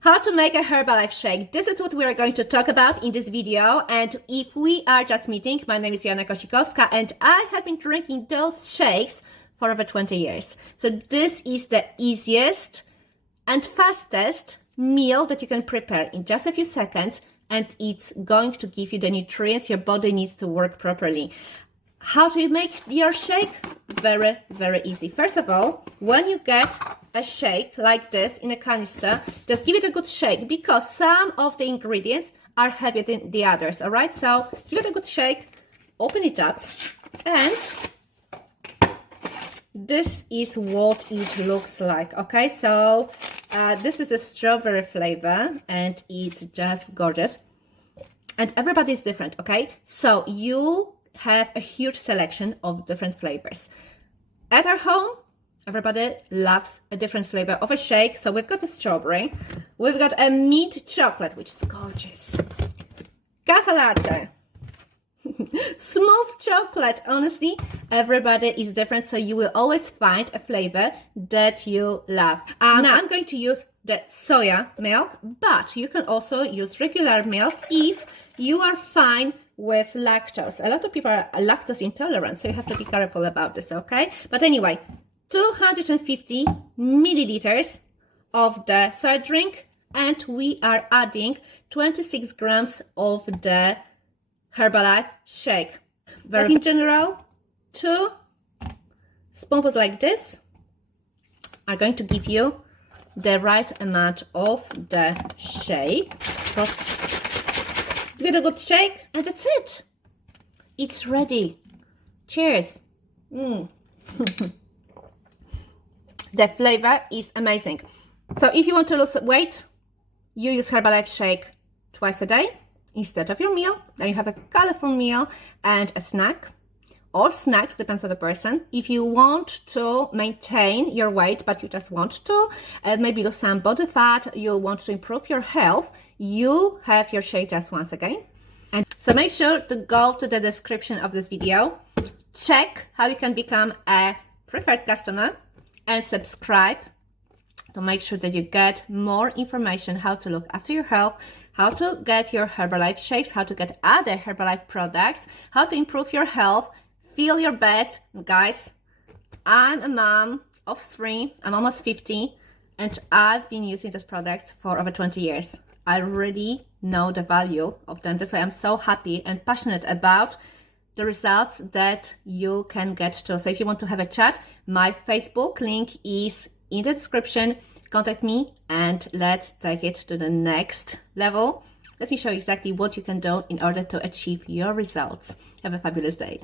How to make a Herbalife shake. This is what we are going to talk about in this video. And if we are just meeting, my name is Joanna Kosikowska and I have been drinking those shakes for over 20 years. So this is the easiest and fastest meal that you can prepare in just a few seconds, and it's going to give you the nutrients your body needs to work properly. How do you make your shake? Very, very easy. First of all, when you get a shake like this in a canister, just give it a good shake because some of the ingredients are heavier than the others, all right? So give it a good shake, open it up, and this is what it looks like, okay? So this is a strawberry flavor and it's just gorgeous. And everybody's different, okay? So you have a huge selection of different flavors. At our home, everybody loves a different flavor of a shake. So we've got a strawberry, we've got a mint chocolate, which is gorgeous, cafe latte, smooth chocolate. Honestly, everybody is different, so you will always find a flavor that you love. Now I'm going to use the soya milk, but you can also use regular milk if you are fine with lactose. A lot of people are lactose intolerant, so you have to be careful about this, okay? But anyway, 250 milliliters of the soy drink, and we are adding 26 grams of the Herbalife shake. But in general, 2 spoonfuls like this are going to give you the right amount of the shake. So give it a good shake, and that's it. It's ready. Cheers. The flavor is amazing. So if you want to lose weight, you use Herbalife shake twice a day instead of your meal. Then you have a colorful meal and a snack, or snacks, depends on the person. If you want to maintain your weight, but you just want to maybe lose some body fat, you want to improve your health, you have your shake just once again. And so make sure to go to the description of this video, check how you can become a preferred customer, and subscribe to make sure that you get more information how to look after your health, how to get your Herbalife shakes, how to get other Herbalife products, how to improve your health, feel your best. Guys, I'm a mom of 3, I'm almost 50, and I've been using these products for over 20 years. I really know the value of them. That's why I'm so happy and passionate about the results that you can get to. So if you want to have a chat, my Facebook link is in the description. Contact me and let's take it to the next level. Let me show you exactly what you can do in order to achieve your results. Have a fabulous day.